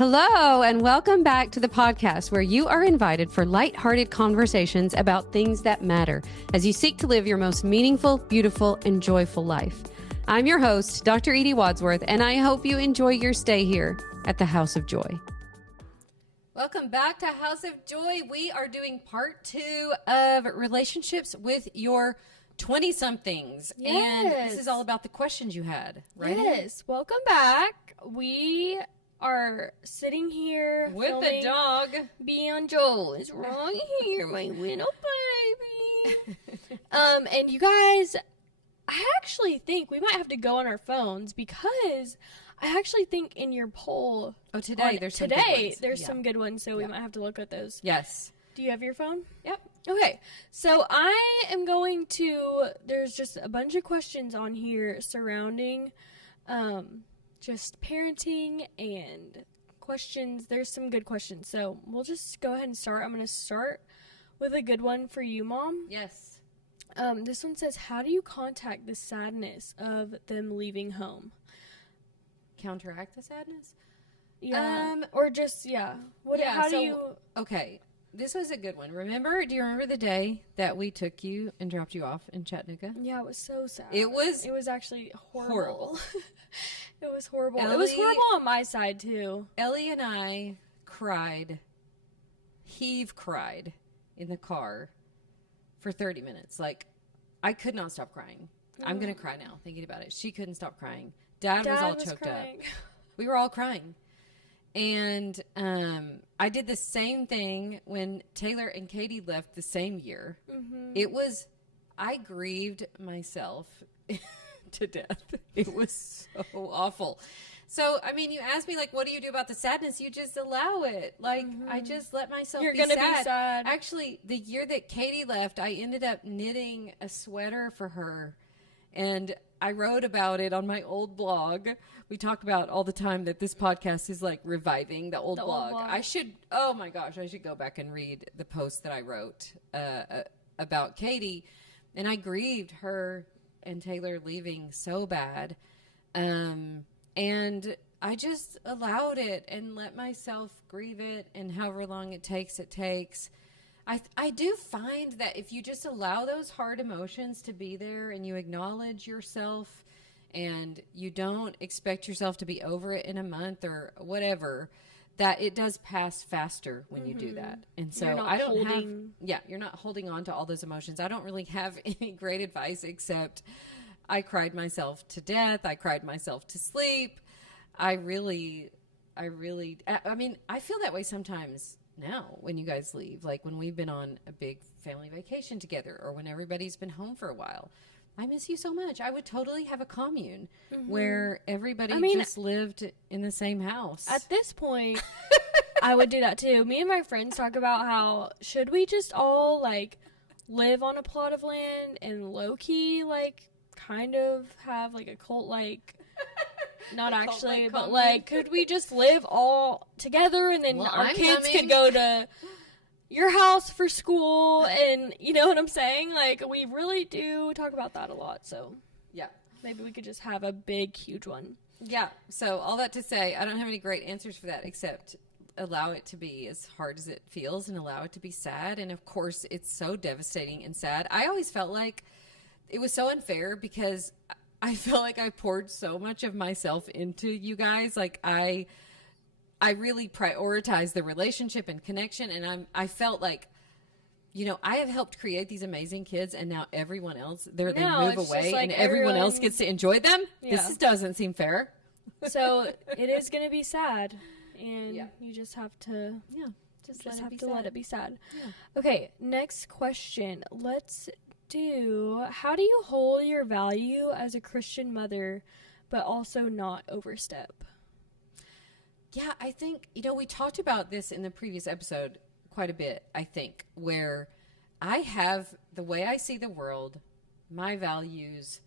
Hello, and welcome back to the podcast where you are invited for lighthearted conversations about things that matter as you seek to live your most meaningful, beautiful, and joyful life. I'm your host, Dr. Edie Wadsworth, and I hope you enjoy your stay here at the House of Joy. Welcome back to House of Joy. We are doing part 2 of relationships with your 20-somethings. Yes. And this is all about the questions you had, right? Yes. Welcome back. We are sitting here With the dog. Beyond Joel is right here, my little baby. And you guys, I actually think we might have to go on our phones because I actually think in your poll There's some good ones, so we might have to look at those. Yes. Do you have your phone? Yep. Okay, so I am going to, there's just a bunch of questions on here surrounding just parenting and questions. There's some good questions, so we'll just go ahead and start. I'm going to start with a good one for you, Mom. Yes. This one says, how do you contact the sadness of them leaving home? Counteract the sadness? Yeah. Or just, yeah. How do you... Okay. This was a good one. Do you remember the day that we took you and dropped you off in Chattanooga? Yeah, it was so sad. It was actually horrible. It was horrible. Ellie, it was horrible on my side, too. Ellie and I cried in the car for 30 minutes. Like, I could not stop crying. I'm going to cry now, thinking about it. She couldn't stop crying. Dad was all choked crying. up. We were all crying. And I did the same thing when Taylor and Katie left the same year. Mm-hmm. I grieved myself to death. It was so awful. So, I mean, you asked me, like, what do you do about the sadness? You just allow it. Like, I just let myself You're be gonna sad. be sad. Actually, the year that Katie left, I ended up knitting a sweater for her. And I wrote about it on my old blog. We talk about all the time that this podcast is like reviving the old blog. I should go back and read the post that I wrote about Katie. And I grieved her and Taylor leaving so bad. And I just allowed it and let myself grieve it. And however long it takes. I do find that if you just allow those hard emotions to be there and you acknowledge yourself and you don't expect yourself to be over it in a month or whatever, that it does pass faster when you do that. And so you're not holding on to all those emotions. I don't really have any great advice except I cried myself to death. I cried myself to sleep. I mean, I feel that way sometimes now when you guys leave, like when we've been on a big family vacation together or when everybody's been home for a while. I miss you so much. I would totally have a commune where everybody just lived in the same house. At this point, I would do that too. Me and my friends talk about how should we just all like live on a plot of land and low-key like kind of have like a cult like not actually, but like, could we just live all together and then our kids could go to your house for school and you know what I'm saying? Like, we really do talk about that a lot. So, yeah. Maybe we could just have a big, huge one. Yeah. So, all that to say, I don't have any great answers for that except allow it to be as hard as it feels and allow it to be sad. And of course, it's so devastating and sad. I always felt like it was so unfair because I feel like I poured so much of myself into you guys. Like I really prioritized the relationship and connection. And I felt like, you know, I have helped create these amazing kids and now everyone else, they move away and everyone else gets to enjoy them. Yeah. This doesn't seem fair. So it is going to be sad and you just have to, let it be sad. Yeah. Okay. Next question. How do you hold your value as a Christian mother, but also not overstep? Yeah, I think, we talked about this in the previous episode quite a bit, I think, where I have the way I see the world, my values,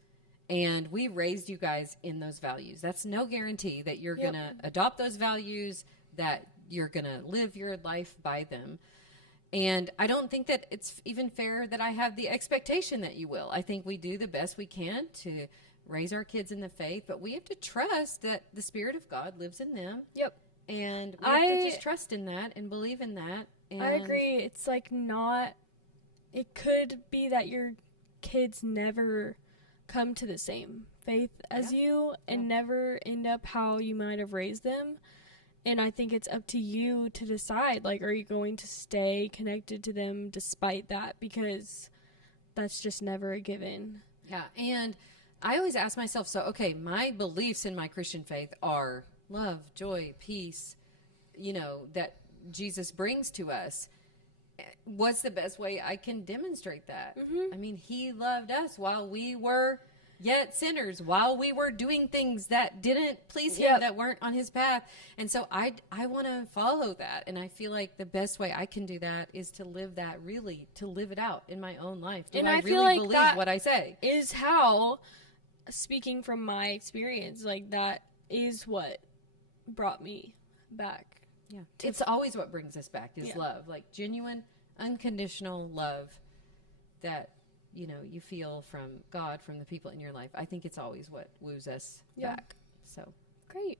and we raised you guys in those values. That's no guarantee that you're going to adopt those values, that you're going to live your life by them. And I don't think that it's even fair that I have the expectation that you will. I think we do the best we can to raise our kids in the faith, but we have to trust that the Spirit of God lives in them. Yep. And we have to just trust in that and believe in that. And I agree. It's like it could be that your kids never come to the same faith as you and never end up how you might have raised them. And I think it's up to you to decide, like, are you going to stay connected to them despite that? Because that's just never a given. Yeah. And I always ask myself, so, okay, my beliefs in my Christian faith are love, joy, peace, that Jesus brings to us. What's the best way I can demonstrate that? I mean, he loved us while we were yet sinners, while we were doing things that didn't please him, that weren't on his path. And so I want to follow that. And I feel like the best way I can do that is to live that, really, to live it out in my own life. Do I feel really like believe that what I say? Is how, speaking from my experience, like, that is what brought me back. Yeah. It's always what brings us back is love, like genuine, unconditional love that, you feel from God, from the people in your life. I think it's always what woos us back. So great.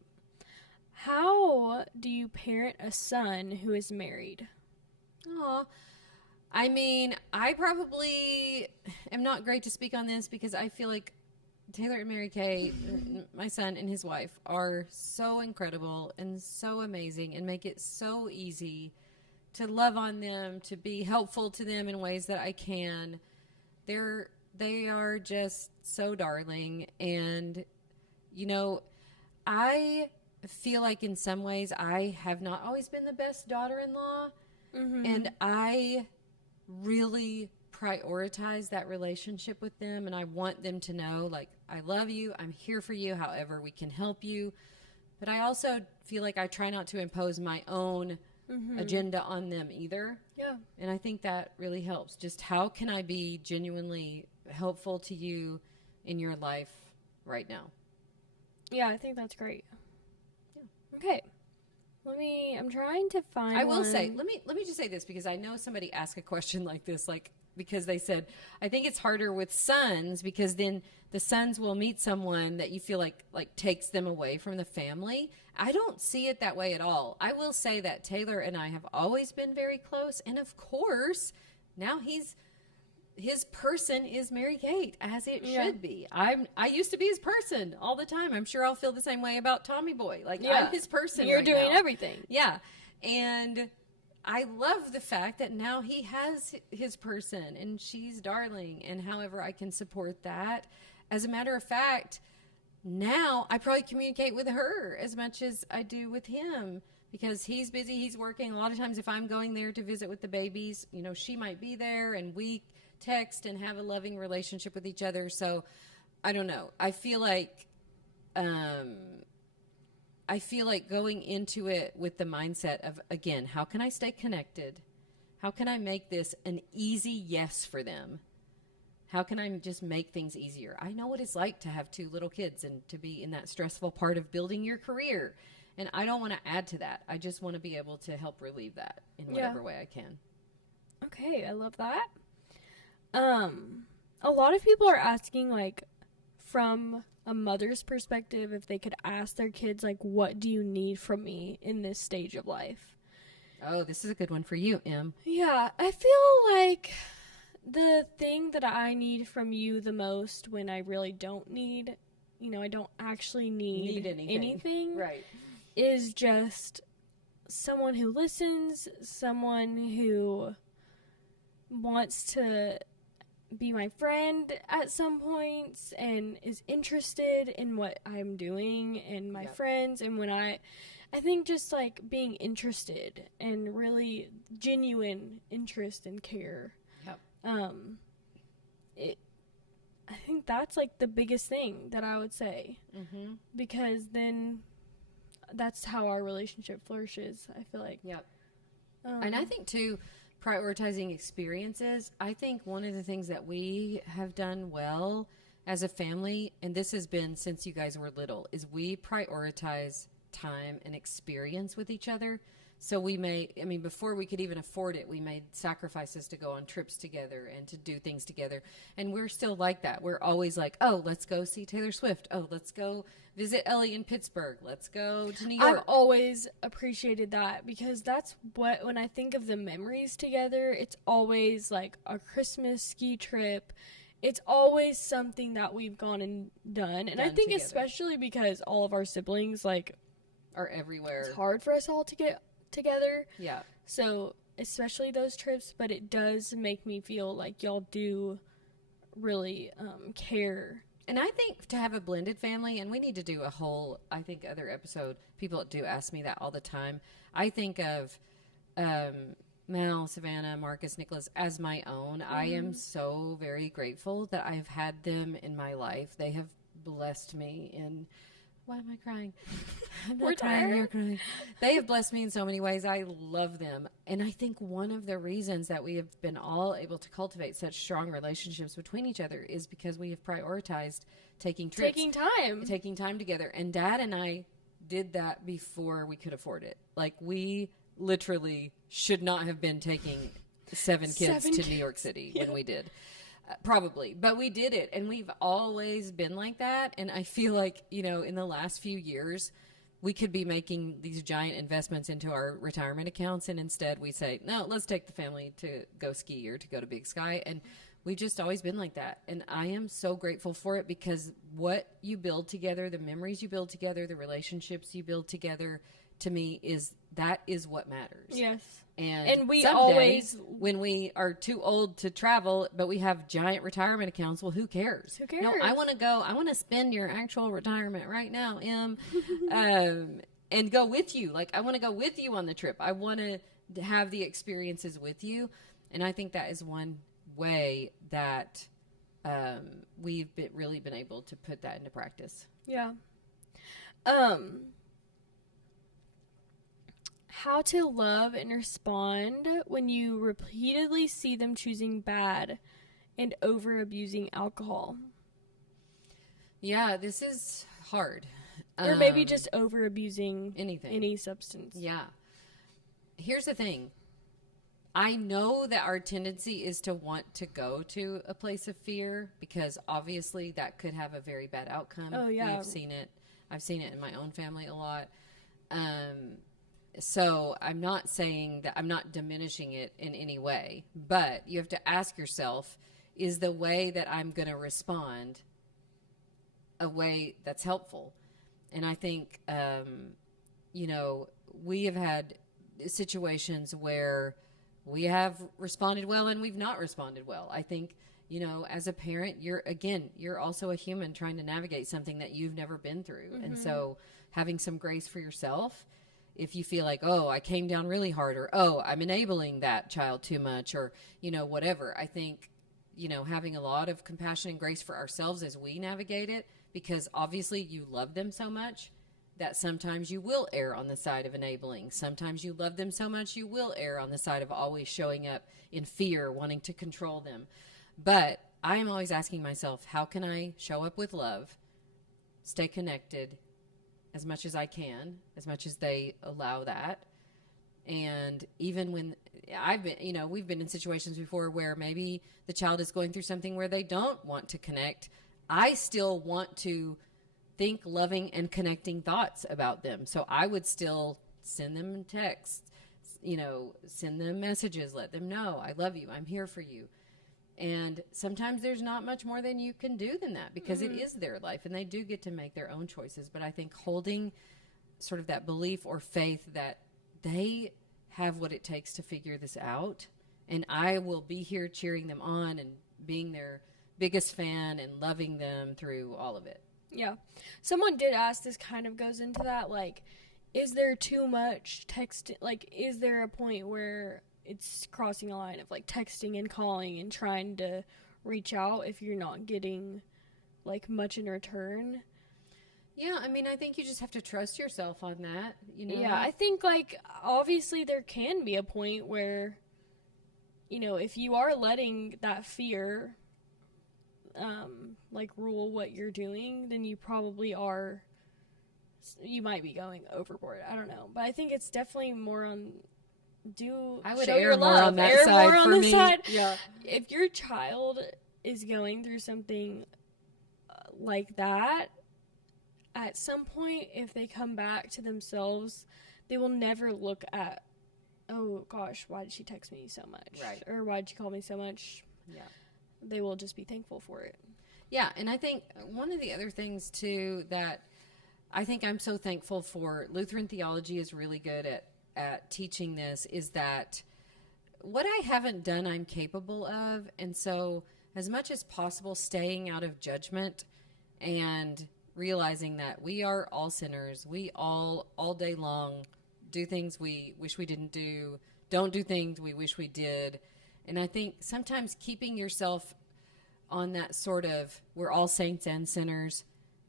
How do you parent a son who is married? Oh, I mean, I probably am not great to speak on this because I feel like Taylor and Mary Kay, my son and his wife, are so incredible and so amazing and make it so easy to love on them, to be helpful to them in ways that I can. They are just so darling. And, I feel like in some ways I have not always been the best daughter-in-law. And I really prioritize that relationship with them, and I want them to know, like, I love you, I'm here for you, however we can help you. But I also feel like I try not to impose my own agenda on them either. Yeah. And I think that really helps. Just how can I be genuinely helpful to you in your life right now? Yeah, I think that's great. Yeah. Okay. I'm trying to find I will say, let me just say this, because I know somebody asked a question like this, because they said, I think it's harder with sons because then the sons will meet someone that you feel like takes them away from the family. I don't see it that way at all. I will say that Taylor and I have always been very close. And of course, now his person is Mary Kate, as it should be. I used to be his person all the time. I'm sure I'll feel the same way about Tommy Boy. I'm his person. You're doing everything. Yeah. And I love the fact that now he has his person and she's darling, and however I can support that. As a matter of fact, now I probably communicate with her as much as I do with him because he's busy, he's working. A lot of times if I'm going there to visit with the babies, she might be there and we text and have a loving relationship with each other. So I don't know. I feel like going into it with the mindset of, again, how can I stay connected? How can I make this an easy yes for them? How can I just make things easier? I know what it's like to have 2 little kids and to be in that stressful part of building your career. And I don't want to add to that. I just want to be able to help relieve that in whatever way I can. Okay, I love that. A lot of people are asking, like, from a mother's perspective, if they could ask their kids, like, what do you need from me in this stage of life? Oh, this is a good one for you, Em. Yeah, I feel like the thing that I need from you the most when I really don't need, I don't actually need anything, right, is just someone who listens, someone who wants to be my friend at some points and is interested in what I'm doing and my friends. And when I think just like being interested and really genuine interest and care. Yep. I think that's like the biggest thing that I would say, because then that's how our relationship flourishes. I feel like. Yep. And I think too, prioritizing experiences. I think one of the things that we have done well as a family, and this has been since you guys were little, is we prioritize time and experience with each other. So we before we could even afford it, we made sacrifices to go on trips together and to do things together. And we're still like that. We're always like, oh, let's go see Taylor Swift. Oh, let's go visit Ellie in Pittsburgh. Let's go to New York. I've always appreciated that, because that's what, when I think of the memories together, it's always like a Christmas ski trip. It's always something that we've gone and done. And I think together. Especially because all of our siblings, like, are everywhere. It's hard for us all to get together. Yeah. So, especially those trips, but it does make me feel like y'all do really care. And I think to have a blended family, and we need to do a whole, I think, other episode. People do ask me that all the time. I think of Mel, Savannah, Marcus, Nicholas as my own. Mm-hmm. I am so very grateful that I've had them in my life. They have blessed me in... Why am I crying? I'm not crying. You're crying. They have blessed me in so many ways. I love them. And I think one of the reasons that we have been all able to cultivate such strong relationships between each other is because we have prioritized taking trips. Taking time together. And Dad and I did that before we could afford it. Like, we literally should not have been taking seven kids to New York City when we did. Probably, but we did it, and we've always been like that. And I feel like, in the last few years, we could be making these giant investments into our retirement accounts, and instead we say, no, let's take the family to go ski or to go to Big Sky. And we've just always been like that. And I am so grateful for it, because what you build together, the memories you build together, the relationships you build together, to me, is what matters. Yes. And we someday, always, when we are too old to travel, but we have giant retirement accounts, well, who cares? Who cares? No, I want to spend your actual retirement right now, Em, and go with you. Like, I want to go with you on the trip. I want to have the experiences with you. And I think that is one way that we've really been able to put that into practice. Yeah. How to love and respond when you repeatedly see them choosing bad and over abusing alcohol. Yeah, this is hard. Or maybe just over abusing anything, any substance. Yeah. Here's the thing. I know that our tendency is to want to go to a place of fear, because obviously that could have a very bad outcome. Oh, yeah. We've seen it. I've seen it in my own family a lot. So I'm not saying that, I'm not diminishing it in any way, but you have to ask yourself, is the way that I'm going to respond a way that's helpful? And I think, we have had situations where we have responded well and we've not responded well. I think, as a parent, you're also a human trying to navigate something that you've never been through. Mm-hmm. And so having some grace for yourself, if you feel like, oh, I came down really hard, or, oh, I'm enabling that child too much, or, whatever. I think, having a lot of compassion and grace for ourselves as we navigate it, because obviously you love them so much that sometimes you will err on the side of enabling. Sometimes you love them so much you will err on the side of always showing up in fear, wanting to control them. But I am always asking myself, how can I show up with love, stay connected as much as I can, as much as they allow that. And even when we've been in situations before where maybe the child is going through something where they don't want to connect, I still want to think loving and connecting thoughts about them. So I would still send them texts, send them messages, let them know, I love you, I'm here for you. And sometimes there's not much more than you can do than that, because mm-hmm. it is their life and they do get to make their own choices. But I think holding sort of that belief or faith that they have what it takes to figure this out, and I will be here cheering them on and being their biggest fan and loving them through all of it. Yeah. Someone did ask, this kind of goes into that, like, is there too much texting? Like, is there a point where it's crossing a line of, like, texting and calling and trying to reach out if you're not getting, like, much in return? Yeah, I mean, I think you just have to trust yourself on that, Yeah, I think, like, obviously there can be a point where, if you are letting that fear, rule what you're doing, then you probably are you might be going overboard. I don't know. But I think it's definitely more on I would show err your more love. on that Err side more on for the me. side. Yeah. If your child is going through something like that, at some point, if they come back to themselves, they will never look at, oh gosh, why did she text me so much? Right. Or why did she call me so much? Yeah. They will just be thankful for it. Yeah, and I think one of the other things too that I think I'm so thankful for, Lutheran theology is really good at teaching this, is that what I haven't done I'm capable of, and so as much as possible staying out of judgment and realizing that we are all sinners. We all day long do things we wish we didn't do, don't do things we wish we did. And I think sometimes keeping yourself on that sort of, we're all saints and sinners,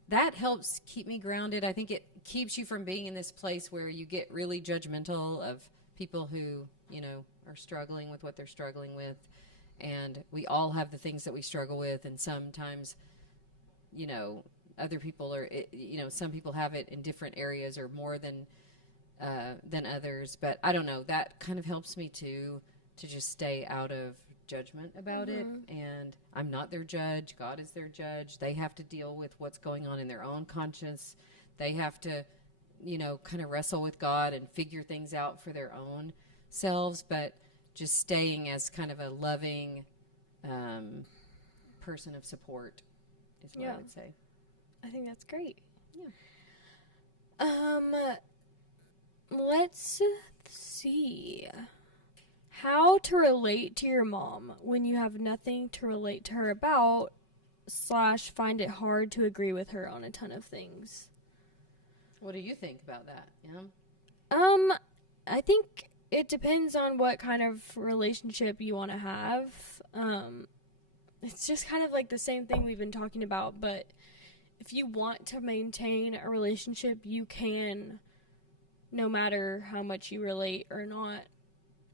that helps keep me grounded. I think it keeps you from being in this place where you get really judgmental of people who, you know, are struggling with what they're struggling with. And we all have the things that we struggle with. And sometimes, you know, other people are, you know, some people have it in different areas or more than others. But I don't know, that kind of helps me to just stay out of judgment about it. And I'm not their judge. God is their judge. They have to deal with what's going on in their own conscience. They have to, you know, kind of wrestle with God and figure things out for their own selves. But just staying as kind of a loving person of support is what I would say. I think that's great. Yeah. Let's see. How to relate to your mom when you have nothing to relate to her about / find it hard to agree with her on a ton of things. What do you think about that? Yeah. I think it depends on what kind of relationship you want to have. It's just kind of like the same thing we've been talking about, but if you want to maintain a relationship, you can, no matter how much you relate or not.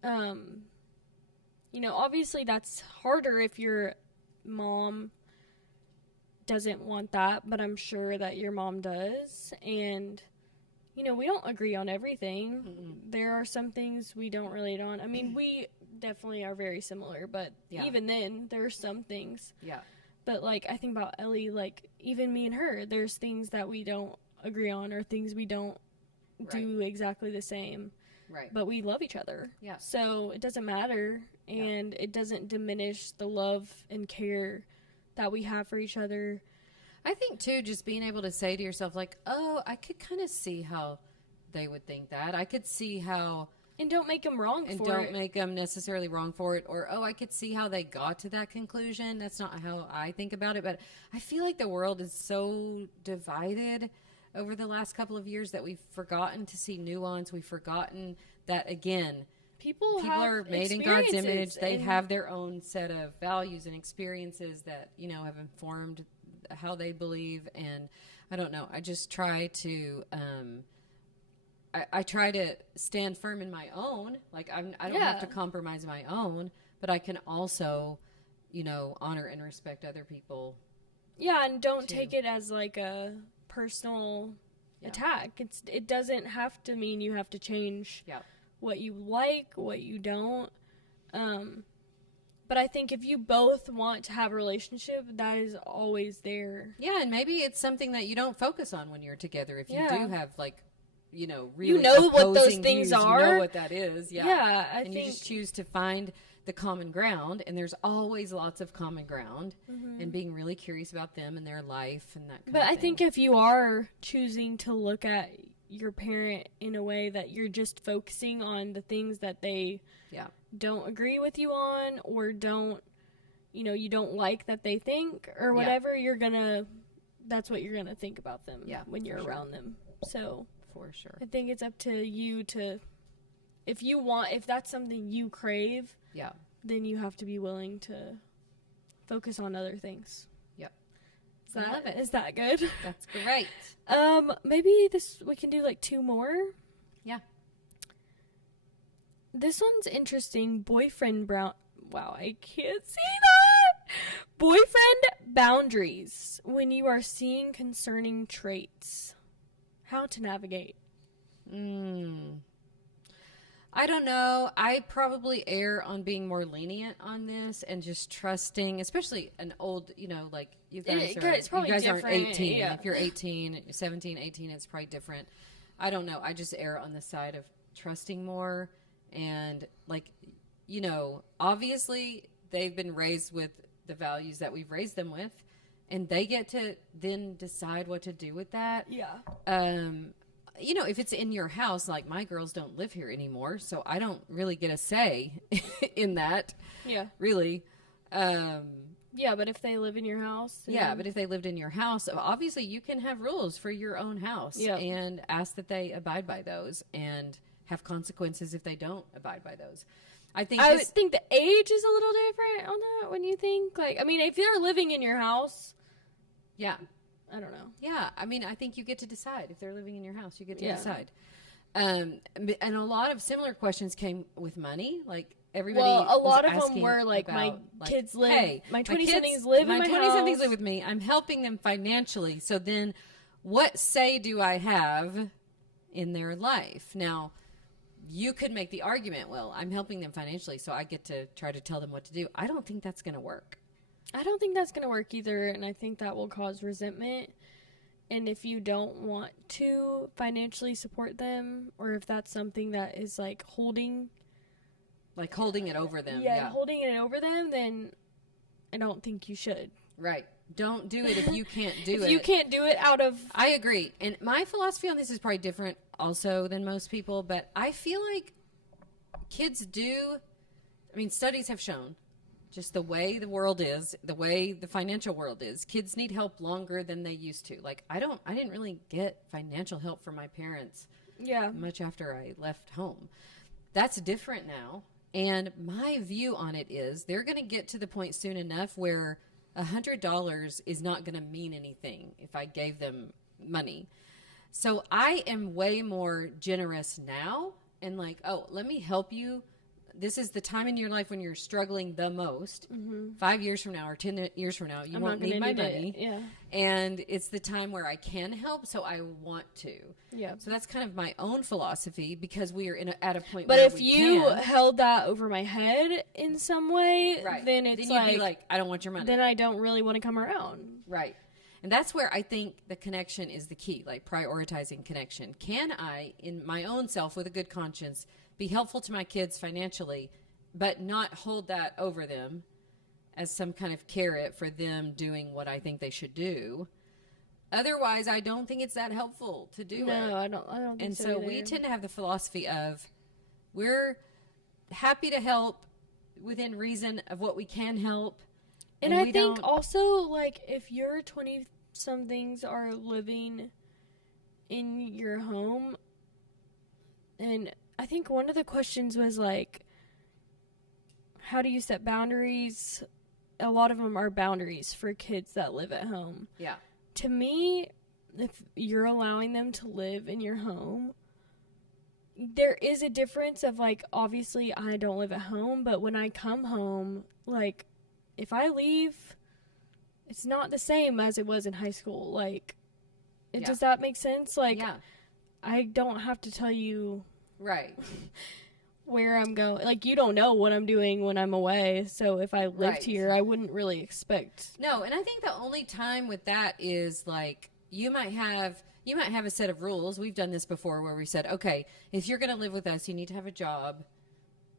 You know, obviously that's harder if your mom doesn't want that, but I'm sure that your mom does. And, you know, we don't agree on everything. There are some things we don't relate on. I mean, we definitely are very similar, but even then, there are some things. Yeah. But, like, I think about Ellie, like, even me and her, there's things that we don't agree on or things we don't do exactly the same. Right. But we love each other. Yeah. So it doesn't matter, and it doesn't diminish the love and care that we have for each other. I think, too, just being able to say to yourself, like, oh, I could kind of see how they would think that. I could see how... And don't make them wrong for it. And don't make them necessarily wrong for it. Or, oh, I could see how they got to that conclusion. That's not how I think about it. But I feel like the world is so divided over the last couple of years that we've forgotten to see nuance. We've forgotten that, again, people are made in God's image. They have their own set of values and experiences that, you know, have informed how they believe. And I don't know. I just try to... I try to stand firm in my own. Like, I don't have to compromise my own, but I can also, you know, honor and respect other people. Yeah, and don't take it as, like, a personal attack. It doesn't have to mean you have to change what you like, what you don't. But I think if you both want to have a relationship, that is always there. Yeah, and maybe it's something that you don't focus on when you're together. If you do have, like, you know, really you know what those views, things are. You know what that is. Yeah. I think you just choose to find the common ground, and there's always lots of common ground, and being really curious about them and their life and that kind of thing. But I think if you are choosing to look at your parent in a way that you're just focusing on the things that they don't agree with you on, or don't, you know, you don't like that they think or whatever, that's what you're gonna think about them when you're around them. So for sure, I think it's up to you to, if that's something you crave, then you have to be willing to focus on other things. Yep. I love it. Is that good? That's great. Maybe we can do like 2 more. Yeah. This one's interesting. Wow, I can't see that. Boyfriend boundaries when you are seeing concerning traits. how to navigate? I don't know. I probably err on being more lenient on this and just trusting, especially an old, like you guys aren't 18. Yeah. If you're 18, 17, 18, it's probably different. I don't know. I just err on the side of trusting more. And obviously they've been raised with the values that we've raised them with, and they get to then decide what to do with that. Yeah. If it's in your house, like my girls don't live here anymore, so I don't really get a say in that. Yeah. Really. Yeah, but if they live in your house. Yeah, but if they lived in your house, obviously you can have rules for your own house and ask that they abide by those and have consequences if they don't abide by those. I would think the age is a little different on that when you think. If they're living in your house. Yeah. I don't know. Yeah, I think you get to decide. If they're living in your house, you get to decide. And a lot of similar questions came with money. Like everybody, a lot of them were like, about, my kids live. Hey, my 20-somethings live in my house. My 20-somethings live with me. I'm helping them financially. So then, what say do I have in their life? Now, you could make the argument. Well, I'm helping them financially, so I get to try to tell them what to do. I don't think that's going to work. I don't think that's going to work either, and I think that will cause resentment. And if you don't want to financially support them, or if that's something that is holding it over them. Yeah, holding it over them, then I don't think you should. Right. Don't do it if you can't do it. If you can't do it out of... I agree. And my philosophy on this is probably different also than most people, but I feel like kids do... studies have shown just the way the world is, the way the financial world is, kids need help longer than they used to. I didn't really get financial help from my parents much after I left home. That's different now. And my view on it is they're going to get to the point soon enough where $100 is not going to mean anything if I gave them money. So I am way more generous now and let me help you. This is the time in your life when you're struggling the most. 5 years from now or 10 years from now, you won't need my money. Yeah. And it's the time where I can help, so I want to. Yeah. So that's kind of my own philosophy because we are at a point but where if you held that over my head in some way, then it's then you'd be like, I don't want your money. Then I don't really want to come around. Right. And that's where I think the connection is the key, prioritizing connection. Can I, in my own self, with a good conscience, be helpful to my kids financially, but not hold that over them as some kind of carrot for them doing what I think they should do? Otherwise, I don't think it's that helpful to do it. No, I don't think and so so either. we tend to have the philosophy of we're happy to help within reason of what we can help. And I think also, if your 20-somethings are living in your home, and I think one of the questions was, how do you set boundaries? A lot of them are boundaries for kids that live at home. Yeah. To me, if you're allowing them to live in your home, there is a difference of, obviously I don't live at home, but when I come home, if I leave, it's not the same as it was in high school. Does that make sense? I don't have to tell you right where I'm going. You don't know what I'm doing when I'm away. So if I lived here, I wouldn't really expect. No, and I think the only time with that is you might have a set of rules. We've done this before where we said, okay, if you're going to live with us, you need to have a job.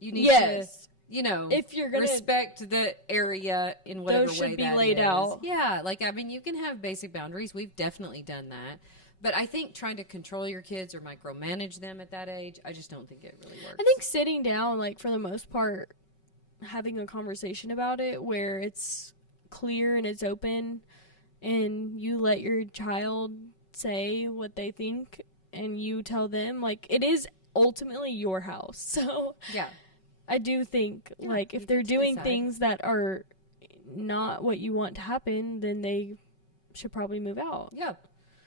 You need to, if you're gonna respect the area in whatever those way should be that laid is. out. Yeah, you can have basic boundaries. We've definitely done that. But I think trying to control your kids or micromanage them at that age, I just don't think it really works. I think sitting down, for the most part, having a conversation about it where it's clear and it's open and you let your child say what they think and you tell them, it is ultimately your house. So yeah, I do think, if they're doing things that are not what you want to happen, then they should probably move out. Yeah.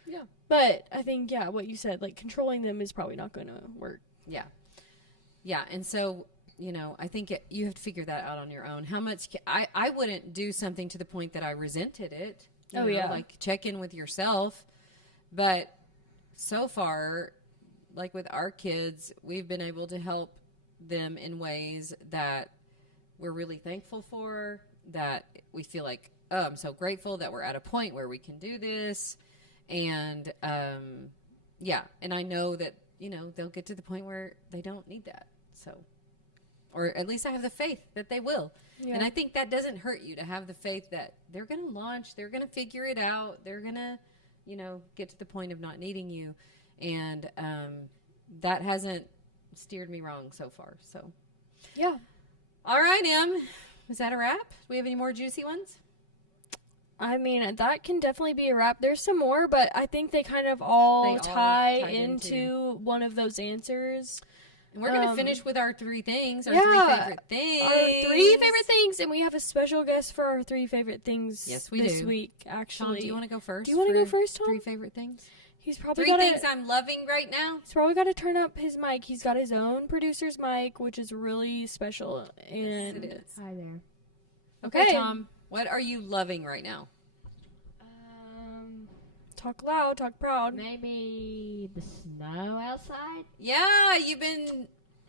Yeah. But I think, what you said, controlling them is probably not going to work. Yeah. Yeah. And so, I think you have to figure that out on your own. How much I wouldn't do something to the point that I resented it. You know, check in with yourself. But so far, like with our kids, we've been able to help them in ways that we're really thankful for, that we feel like, oh, I'm so grateful that we're at a point where we can do this. And, yeah, and I know that, you know, they'll get to the point where they don't need that. So, or at least I have the faith that they will. Yeah. And I think that doesn't hurt you to have the faith that they're going to launch, they're going to figure it out, they're going to, you know, get to the point of not needing you. And that hasn't steered me wrong so far. So, yeah. All right, Em. Is that a wrap? Do we have any more juicy ones? I mean, that can definitely be a wrap. There's some more, but I think they kind of all tie into one of those answers. And we're going to finish with our 3 things, our 3 favorite things. Our 3 favorite things, and we have a special guest for our 3 favorite things this week, actually. Tom, do you want to go first? Do you want to go first, Tom? 3 favorit things? He's probably 3 things I'm loving right now? He's probably got to turn up his mic. He's got his own producer's mic, which is really special. And yes, it is. Hi there. Okay, Tom, what are you loving right now? Talk loud, talk proud. Maybe the snow outside? Yeah,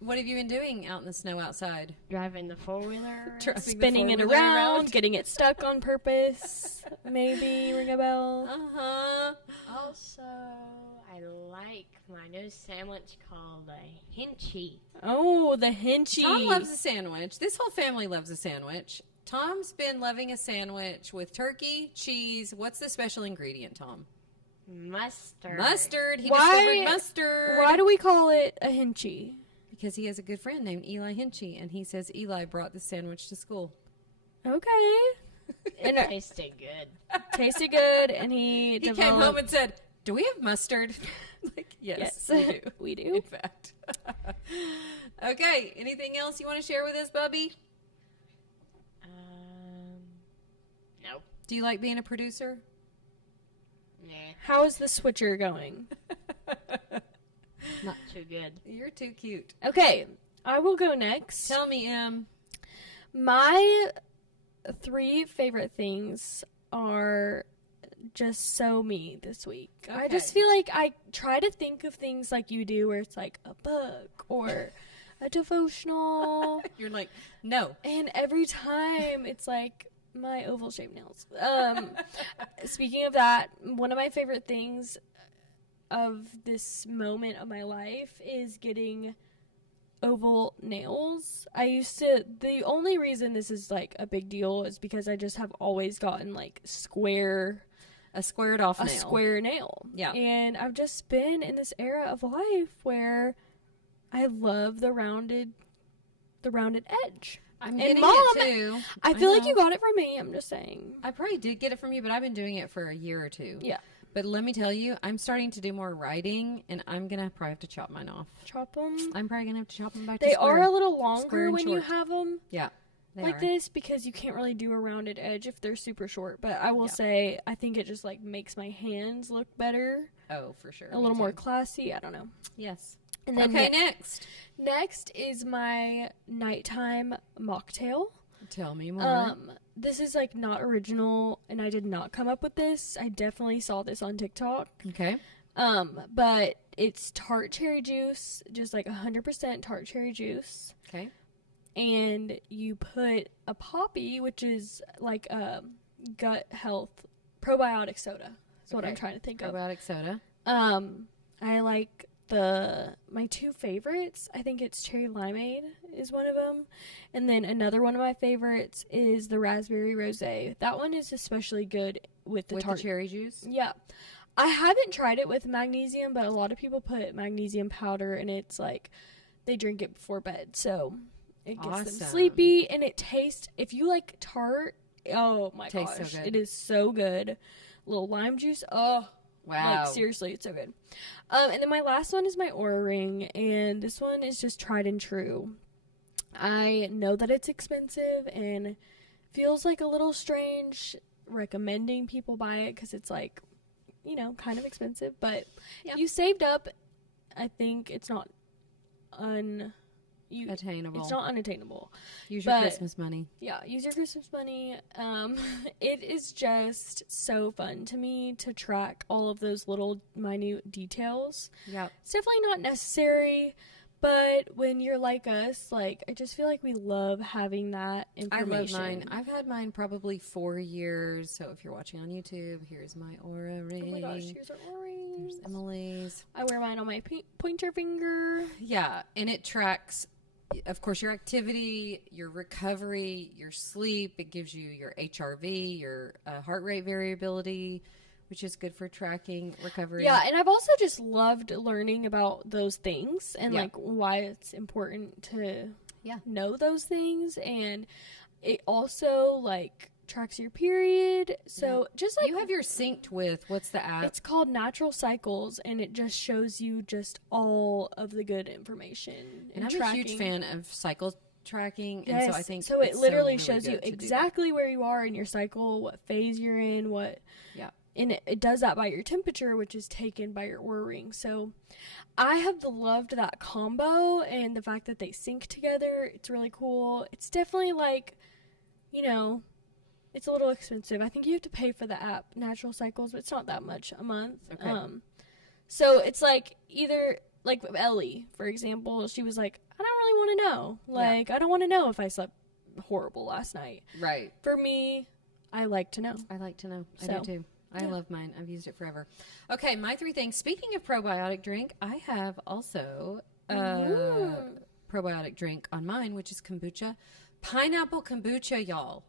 what have you been doing out in the snow outside? Driving the 4-wheeler? Spinning it around, getting it stuck on purpose. Maybe ring a bell. Uh-huh. Also, I like my new sandwich called a hinchy. Oh, the hinchy. Tom loves a sandwich. This whole family loves a sandwich. Tom's been loving a sandwich with turkey, cheese. What's the special ingredient, Tom? Mustard. Mustard. He discovered mustard. Why do we call it a hinchy? Because he has a good friend named Eli Hinchy, and he says Eli brought the sandwich to school. Okay. And it tasted good. Tasted good, and he came home and said, do we have mustard? Like, yes, we do. We do. In fact. Okay, anything else you want to share with us, Bubby? No. Do you like being a producer? Nah. How's the switcher going? Not too good. You're too cute. Okay, I will go next. Tell me, Em. My 3 favorite things are just so me this week. Okay. I just feel like I try to think of things like you do, where it's like a book or a devotional. You're like, no. And every time it's like my oval-shaped nails. Speaking of that, one of my favorite things of this moment of my life is getting oval nails. The only reason this is like a big deal is because I just have always gotten like a squared off nail. Square nail. Yeah. And I've just been in this era of life where I love the rounded edge. I'm getting Mom, it too. I feel like you got it from me. I'm just saying. I probably did get it from you, but I've been doing it for a year or 2. Yeah. But let me tell you, I'm starting to do more writing, and I'm going to probably have to chop mine off. Chop them? I'm probably going to have to chop them back to square. They are a little longer when you have them. Yeah. Like this, because you can't really do a rounded edge if they're super short. But I will say, I think it just like makes my hands look better. Oh, for sure. A little more classy. I don't know. Yes. And then next. Next is my nighttime mocktail. Tell me more. This is like not original, and I did not come up with this. I definitely saw this on TikTok. Okay. But it's tart cherry juice, just like 100% tart cherry juice. Okay. And you put a poppy, which is like a gut health probiotic soda. That's what I'm trying to think of. Probiotic soda. I like my 2 favorites. I think it's cherry limeade is one of them, and then another one of my favorites is the raspberry rosé. That one is especially good with the cherry juice. Yeah, I haven't tried it with magnesium, but a lot of people put magnesium powder, and it's like they drink it before bed, so it gets them sleepy. And it tastes, if you like tart, oh my gosh, so good. it is so good. A little lime juice, oh. Wow. Like, seriously, it's so good. And then my last one is my Oura Ring, and this one is just tried and true. I know that it's expensive and feels like a little strange recommending people buy it because it's like, you know, kind of expensive. But if you saved up, I think it's not attainable. It's not unattainable. Use your Christmas money. Yeah, use your Christmas money. It is just so fun to me to track all of those little minute details. Yeah. It's definitely not necessary, but when you're like us, like, I just feel like we love having that information. I love mine. I've had mine probably 4 years. So if you're watching on YouTube, here's my aura ring. Oh my gosh, here's our orange. There's Emily's. I wear mine on my pointer finger. Yeah, and it tracks, of course, your activity, your recovery, your sleep. It gives you your HRV, your heart rate variability, which is good for tracking recovery. Yeah, and I've also just loved learning about those things and like why it's important to know those things. And it also like tracks your period. So just like you have your synced with, what's the app? It's called Natural Cycles, and it just shows you just all of the good information. And I'm tracking. a huge fan of cycle tracking. Yes. And so I think so it literally really shows you good to do exactly where you are in your cycle, what phase you're in, what. Yeah. And it does that by your temperature, which is taken by your Oura ring. So I have loved that combo and the fact that they sync together. It's really cool. It's definitely like, you know, it's a little expensive. I think you have to pay for the app, Natural Cycles, but it's not that much a month. Okay. So it's like either, like Ellie, for example, she was like, I don't really want to know. Like, I don't want to know if I slept horrible last night. Right. For me, I like to know. I like to know. So, I do too. I love mine. I've used it forever. Okay, my 3 things. Speaking of probiotic drink, I have also a probiotic drink on mine, which is kombucha. Pineapple kombucha, y'all.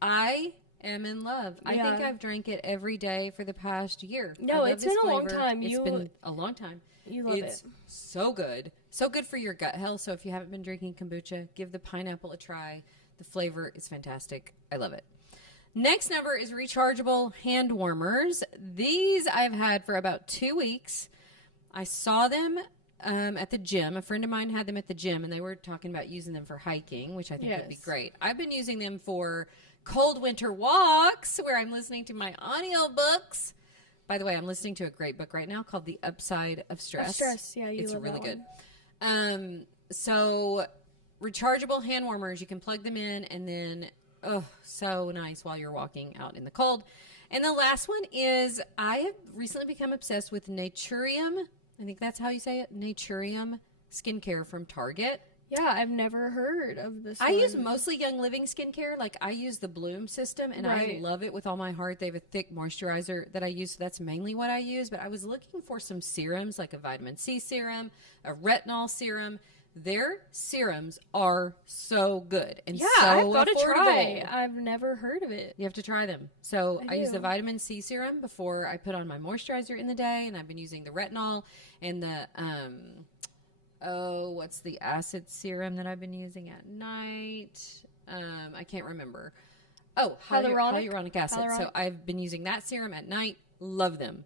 I am in love. I think I've drank it every day for the past year. No, it's been a long time. It's been a long time. You love it's it. so good. So good for your gut health. So if you haven't been drinking kombucha, give the pineapple a try. The flavor is fantastic. I love it. Next number is rechargeable hand warmers. These I've had for about 2 weeks. I saw them at the gym. A friend of mine had them at the gym, and they were talking about using them for hiking, which I think would be great. I've been using them for cold winter walks where I'm listening to my audiobooks. By the way, I'm listening to a great book right now called The Upside of Stress. Yeah, it's love really that good. So rechargeable hand warmers, you can plug them in and then so nice while you're walking out in the cold. And the last one is I have recently become obsessed with Naturium. I think that's how you say it. Naturium skincare from Target. Yeah, I've never heard of this. I use mostly Young Living skincare. Like I use the Bloom system and I love it with all my heart. They have a thick moisturizer that I use. So that's mainly what I use. But I was looking for some serums like a vitamin C serum, a retinol serum. Their serums are so good and so I've got to affordable. try. I've never heard of it. You have to try them. So I use the vitamin C serum before I put on my moisturizer in the day, and I've been using the retinol and the what's the acid serum that I've been using at night? I can't remember. Hyaluronic acid. So I've been using that serum at night. Love them.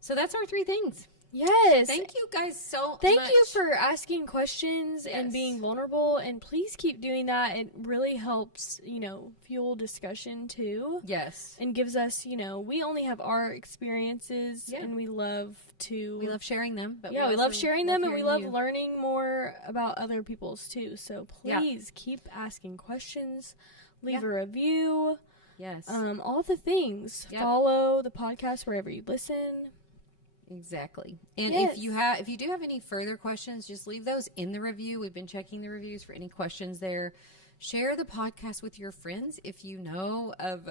So that's our 3 things. Yes. Thank you guys so much. Thank you for asking questions and being vulnerable, and please keep doing that. It really helps, fuel discussion too. Yes. And gives us, we only have our experiences and we love sharing them. But we love sharing them and we love learning more about other people's too. So please keep asking questions, leave a review. Yes. All the things. Follow the podcast wherever you listen. Exactly. And if you do have any further questions, just leave those in the review. We've been checking the reviews for any questions there. Share the podcast with your friends if you know of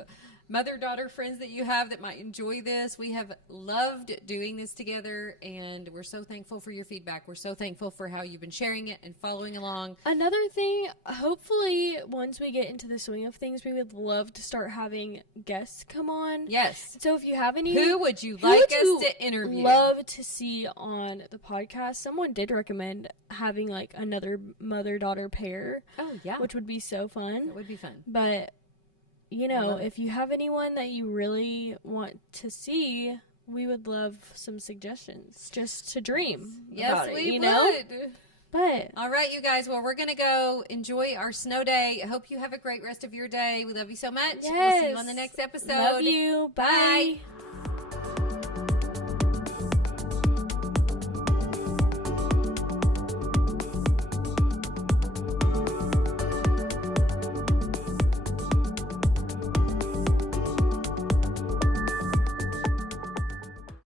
mother-daughter friends that you have that might enjoy this. We have loved doing this together, and we're so thankful for your feedback. We're so thankful for how you've been sharing it and following along. Another thing, hopefully, once we get into the swing of things, we would love to start having guests come on. Yes. So if you have any... Who would you like us to interview? Love to see on the podcast. Someone did recommend having, like, another mother-daughter pair. Oh, yeah. Which would be so fun. That would be fun. But... if you have anyone that you really want to see, we would love some suggestions just to dream about it, we would. But all right, you guys. Well, we're going to go enjoy our snow day. I hope you have a great rest of your day. We love you so much. Yes. We'll see you on the next episode. Love you. Bye. Bye.